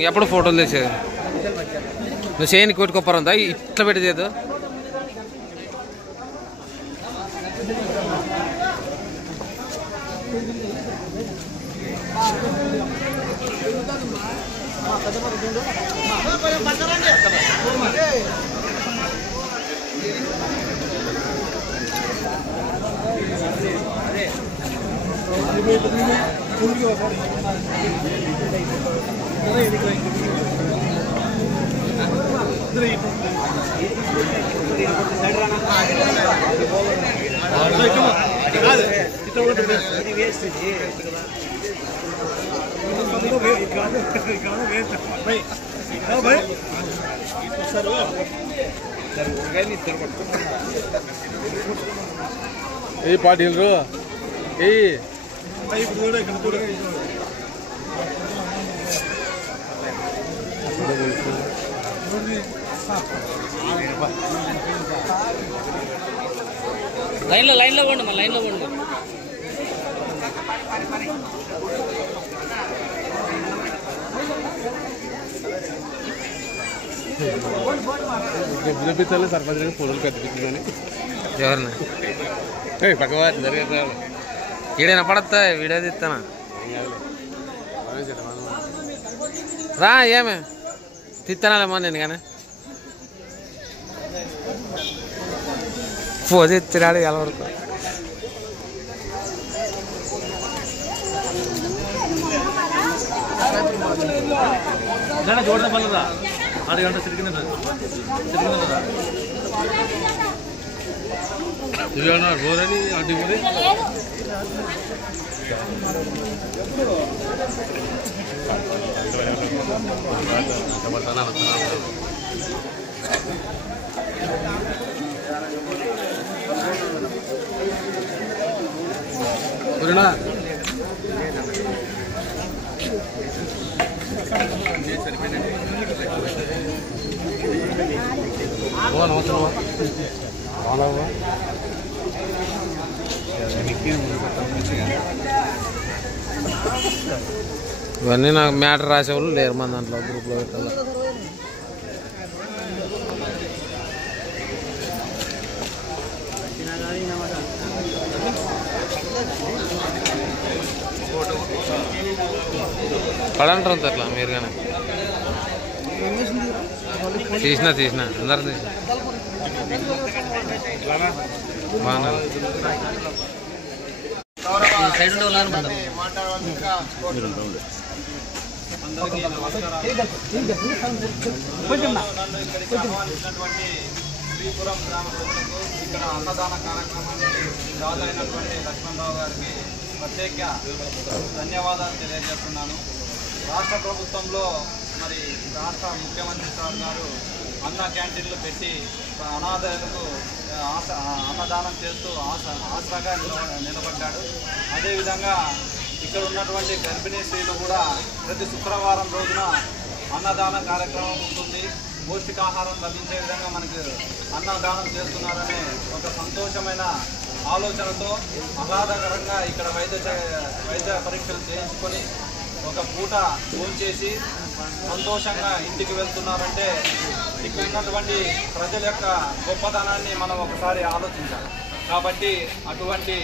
ఎప్పుడు ఫోటోలు తీసేది నువ్వు చేయని కోటి కొప్పర ఉందా ఇట్లా పెట్టేది ఏ పాటిల్రు ఏ లైన్ లో పోండి లైన్ లో పోండి సర్పంచ్ ఫోటోలు కట్టించుకుని ఎవరిని పక్కవారి జరిగే ఈడైనా పడతా వీడియో తీస్తానా రా ఏమే తీస్తానాలేమో నేను కానీ ఫోన్ ఎత్తిరాడు ఎలా వరకు చూడడం వల్ల 6 గంటలు సిరికిందా బోరని అడ్డి పోయి ఇవన్నీ నాకు మ్యాటర్ రాసేవాళ్ళు లేరు మన దాంట్లో గ్రూప్లో పెట్టాలి పడంటారు అట్లా మీరు కానీ తీసిన అందరు తీసిన శ్రీపురం గ్రామ ప్రజలకు ఇక్కడ అన్నదాన కార్యక్రమానికి రాజైనటువంటి లక్ష్మణరావు గారికి ప్రత్యేక ధన్యవాదాలు తెలియజేస్తున్నాను. రాష్ట్ర ప్రభుత్వంలో మరి రాష్ట్ర ముఖ్యమంత్రి సార్ గారు అన్న క్యాంటీన్లు పెట్టి అనాథలకు అన్నదానం చేస్తూ ఆసరాగా నిలబడ్డాడు. అదేవిధంగా ఇక్కడ ఉన్నటువంటి గర్భిణీ స్త్రీలు కూడా ప్రతి శుక్రవారం రోజున అన్నదాన కార్యక్రమం ఉంటుంది. పౌష్టికాహారం లభించే విధంగా మనకు అన్నదానం చేస్తున్నారనే ఒక సంతోషమైన ఆలోచనతో ఆహ్లాదకరంగా ఇక్కడ వైద్య పరీక్షలు చేయించుకొని ఒక పూట భోంచేసి సంతోషంగా ఇంటికి వెళ్తున్నారంటే ఇక్కడ ఉన్నటువంటి ప్రజల యొక్క గొప్పతనాన్ని మనం ఒకసారి ఆలోచించాలి. కాబట్టి అటువంటి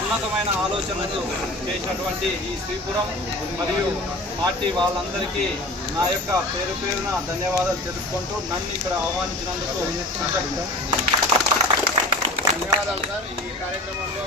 ఉన్నతమైన ఆలోచనలు చేసినటువంటి ఈ శ్రీపురం మరియు పార్టీ వాళ్ళందరికీ నా యొక్క పేరున ధన్యవాదాలు తెలుపుకుంటూ నన్ను ఇక్కడ ఆహ్వానించినందుకు ధన్యవాదాలు సార్. ఈ కార్యక్రమంలో